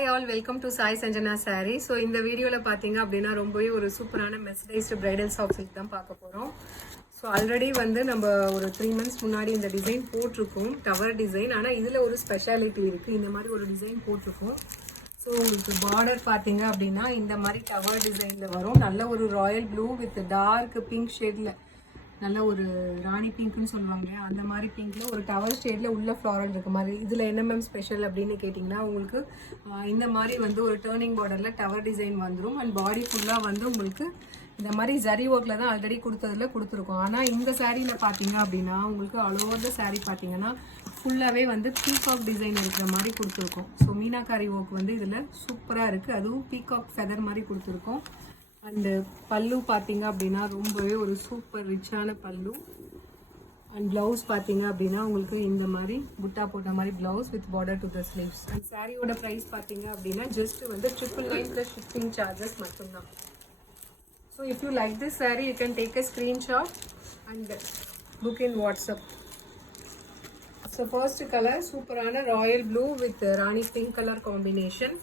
Hi all, welcome to Sai Sanjana Saree. So இந்த வீடியோல பாத்தீங்க அப்படின்னா ரொம்பவே ஒரு சூப்பரான மெஸ்டைஸ்டு பிரைடல் சாஃப்ட் சில்க் தான் பார்க்க போறோம். ஸோ ஆல்ரெடி வந்து நம்ம ஒரு 3 months முன்னாடி இந்த டிசைன் போட்டிருக்கோம், டவர் டிசைன். ஆனால் இதில் ஒரு ஸ்பெஷாலிட்டி இருக்குது, இந்த மாதிரி ஒரு டிசைன் போட்டிருக்கோம். ஸோ உங்களுக்கு பார்டர் பார்த்தீங்க அப்படின்னா இந்த மாதிரி டவர் டிசைனில் வரும். நல்ல ஒரு royal blue with dark pink ஷேடில், நல்ல ஒரு ராணி பிங்க்னு சொல்லுவாங்க, அந்த மாதிரி பிங்க்கில் ஒரு டவர் ஷேடில் உள்ள ஃப்ளாரல் இருக்க மாதிரி. இதில் என்ன மேம் ஸ்பெஷல் அப்படின்னு கேட்டிங்கன்னா, உங்களுக்கு இந்த மாதிரி வந்து ஒரு டேர்னிங் பார்டரில் டவர் டிசைன் வந்துடும். அண்ட் பாடி ஃபுல்லாக வந்து உங்களுக்கு இந்த மாதிரி ஜரி ஒர்க்கில் தான் ஆல்ரெடி கொடுத்துருக்கோம். ஆனால் இந்த சாரியில் பார்த்தீங்க அப்படின்னா உங்களுக்கு ஆல் ஓவர் த சாரீ பார்த்தீங்கன்னா ஃபுல்லாகவே வந்து பீகாக் டிசைன் இருக்கிற மாதிரி கொடுத்துருக்கோம். ஸோ மீனாக்காரி ஒர்க் வந்து இதில் சூப்பராக இருக்குது, அதுவும் பீகாக் ஃபெதர் மாதிரி கொடுத்துருக்கோம். அண்டு பல்லு பார்த்தீங்க அப்படின்னா ரொம்பவே ஒரு சூப்பர் ரிச்சான பல்லு. அண்ட் ப்ளவுஸ் பார்த்தீங்க அப்படின்னா உங்களுக்கு இந்த மாதிரி புட்டா போட்ட மாதிரி blouse with border to the sleeves. And சாரியோட ப்ரைஸ் பார்த்தீங்க அப்படின்னா ஜஸ்ட் வந்து 999 + ஷிப்பிங் சார்ஜஸ் மட்டும்தான். So if you like this sari you can take a screenshot and book in WhatsApp. So first colour சூப்பரான royal blue with Rani pink colour combination.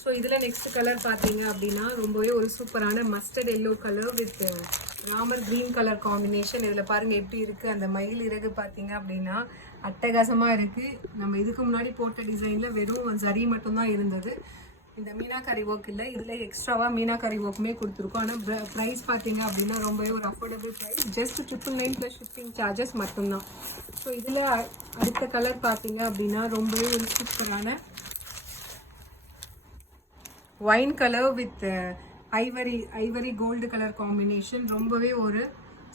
So இதில் next colour பார்த்தீங்க அப்படின்னா ரொம்பவே ஒரு சூப்பரான mustard yellow colour with Ramar green colour combination. இதில் பாருங்கள் எப்படி இருக்குது, அந்த மயில் இறகு பார்த்தீங்க அப்படின்னா அட்டகாசமாக இருக்குது. நம்ம இதுக்கு முன்னாடி போட்ட டிசைனில் வெறும் ஜரி மட்டும்தான் இருந்தது, இந்த மீனாக்காரி ஒர்க் இல்லை. இதில் எக்ஸ்ட்ராவாக மீனாக்காரி ஒர்க்குமே கொடுத்துருக்கோம். ஆனால் ப்ரைஸ் பார்த்தீங்க அப்படின்னா ரொம்பவே ஒரு affordable price, just 999 + shipping charges மட்டும்தான். ஸோ இதில் அடுத்த கலர் பார்த்தீங்க அப்படின்னா ரொம்பவே ஒரு சூப்பரான wine colour with ivory gold colour combination. ரொம்பவே ஒரு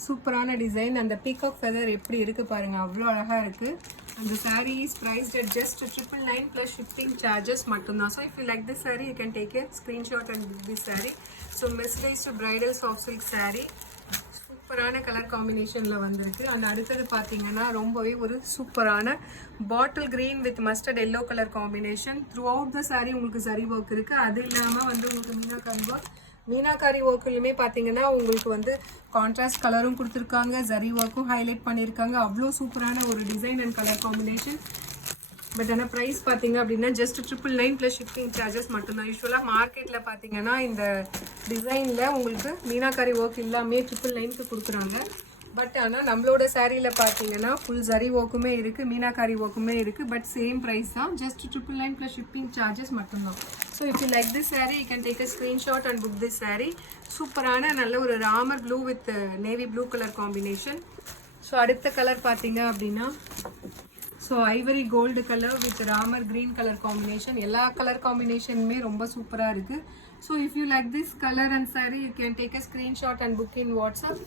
சூப்பரான டிசைன். அந்த பீகாக் ஃபெதர் எப்படி இருக்குது பாருங்கள், அவ்வளோ அழகாக இருக்குது. அந்த sari is priced at just 999 + shipping charges மட்டும்தான். So if you like this sari you can take a screenshot and book this sari. So மெஸ்டைஸ்டு பிரைடல் சாஃப்ட் சில்க் சாரீ சூப்பரான கலர் காம்பினேஷனில் வந்திருக்கு. அந்த அடுத்தது பார்த்தீங்கன்னா ரொம்பவே ஒரு சூப்பரான bottle green with mustard yellow colour combination. Through out the sari உங்களுக்கு சரி ஒர்க் இருக்குது. அது இல்லாமல் வந்து உங்களுக்கு மீனாக்காரி ஒர்க்குலையுமே பார்த்தீங்கன்னா உங்களுக்கு வந்து கான்ட்ராஸ்ட் கலரும் கொடுத்துருக்காங்க, ஜரி ஒர்க்கும் ஹைலைட் பண்ணியிருக்காங்க. அவ்வளோ சூப்பரான ஒரு design and colour combination. But ஆனால் ப்ரைஸ் பார்த்தீங்க அப்படின்னா ஜஸ்ட் 999 + ஷிப்பிங் சார்ஜஸ் மட்டும்தான். யூஸ்வலாக மார்க்கெட்டில் பார்த்தீங்கன்னா இந்த டிசைனில் உங்களுக்கு மீனாக்காரி ஒர்க் இல்லாமல் 999க்கு கொடுக்குறாங்க. பட் ஆனால் நம்மளோட சாரியில் பார்த்தீங்கன்னா ஃபுல் ஜரி ஒர்க்குமே இருக்குது, மீனாக்காரி ஒர்க்குமே இருக்குது. பட் சேம் ப்ரைஸ் தான், ஜஸ்ட் 999 + ஷிப்பிங் சார்ஜஸ் மட்டும்தான். So if you like this sari you can take a screenshot and book this sari. சூப்பரான நல்ல ஒரு Ramar blue with navy blue colour combination. So அடுத்த கலர் பார்த்தீங்க அப்படின்னா so ivory gold colour with Ramar green colour combination. எல்லா colour காம்பினேஷனுமே ரொம்ப சூப்பராக இருக்குது. So if you like this colour and sari you can take a screenshot and book in WhatsApp.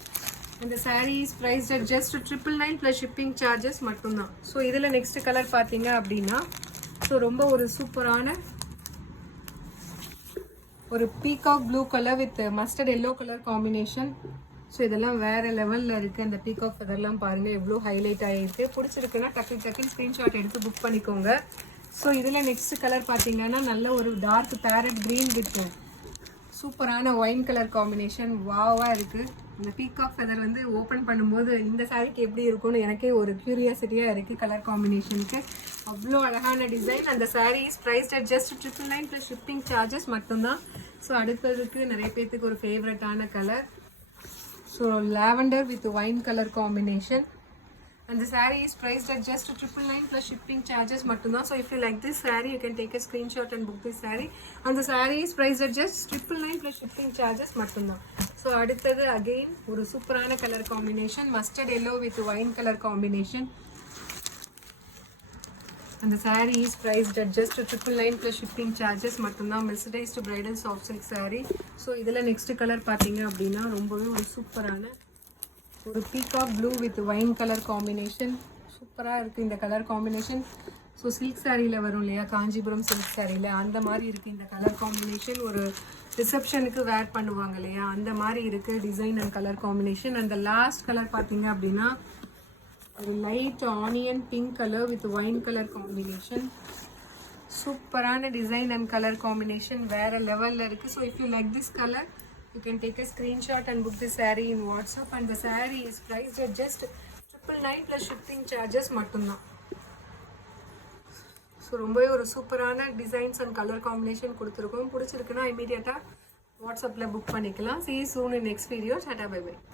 இந்த sari is priced at just 999 + shipping charges மட்டும்தான். So இதில் next colour பார்த்தீங்க அப்படின்னா ஸோ ரொம்ப ஒரு சூப்பரான ஒரு peacock blue colour with mustard yellow colour combination. So இதெல்லாம் வேறு லெவலில் இருக்குது. அந்த பீகாக் ஃபெதர்லாம் பாருங்கள் எவ்வளோ ஹைலைட் ஆகிருக்கு. பிடிச்சிருக்குன்னா டக்குன்னு ஸ்க்ரீன்ஷாட் எடுத்து புக் பண்ணிக்கோங்க. ஸோ இதில் நெக்ஸ்ட் கலர் பார்த்தீங்கன்னா நல்ல ஒரு டார்க் பேரட் க்ரீன் வித் சூப்பரான ஒயின் கலர் காம்பினேஷன். வாவாக இருக்குது. இந்த பீகாக் ஃபெதர் வந்து ஓப்பன் பண்ணும்போது இந்த சாரிக்கு எப்படி இருக்கும்னு எனக்கே ஒரு க்யூரியாசிட்டியாக இருக்குது. கலர் காம்பினேஷனுக்கு அவ்வளோ அழகான டிசைன். அந்த sari is priced at just 999 + shipping charges மட்டும்தான். ஸோ அடுத்ததுக்கு நிறைய பேர்த்துக்கு ஒரு ஃபேவரட்டான colour, so lavender with wine colour combination. And the saree is priced at just 999 + shipping charges மட்டும்தான். So if you like this saree you can take a screenshot and book this saree. And the saree is priced at just 999 + shipping charges மட்டும்தான். So அடுத்தது again ஒரு சூப்பரான colour combination, mustard yellow with wine color combination. And the saree is priced at just 999 + shipping charges மட்டும்தான். Mercerized bridal soft silk saree. So இதில் next colour பார்த்தீங்க அப்படின்னா ரொம்பவே ஒரு சூப்பரான ஒரு peacock blue with wine colour combination. சூப்பராக இருக்குது இந்த கலர் காம்பினேஷன். ஸோ சில்க் சாரியில் வரும் இல்லையா, காஞ்சிபுரம் சில்க் சாரியில் அந்த மாதிரி இருக்குது இந்த கலர் காம்பினேஷன். ஒரு ரிசப்ஷனுக்கு வேர் பண்ணுவாங்க இல்லையா, அந்த மாதிரி இருக்குது டிசைன் அண்ட் கலர் காம்பினேஷன். அந்த லாஸ்ட் கலர் பார்த்தீங்க அப்படின்னா ஒரு light onion pink colour with wine colour combination. சூப்பரான டிசைன் அண்ட் கலர் காம்பினேஷன் வேறு லெவலில் இருக்குது. So if you like this colour you can take a screenshot and book this saree in WhatsApp. And the saree is priced at just 999 + shipping charges மட்டும்தான். So ரொம்பவே ஒரு சூப்பரான designs and colour combination கொடுத்துருக்கோம். பிடிச்சிருக்குன்னா இமீடியட்டாக வாட்ஸ்அப்பில் book பண்ணிக்கலாம். See you soon in next video. Tata, bye bye.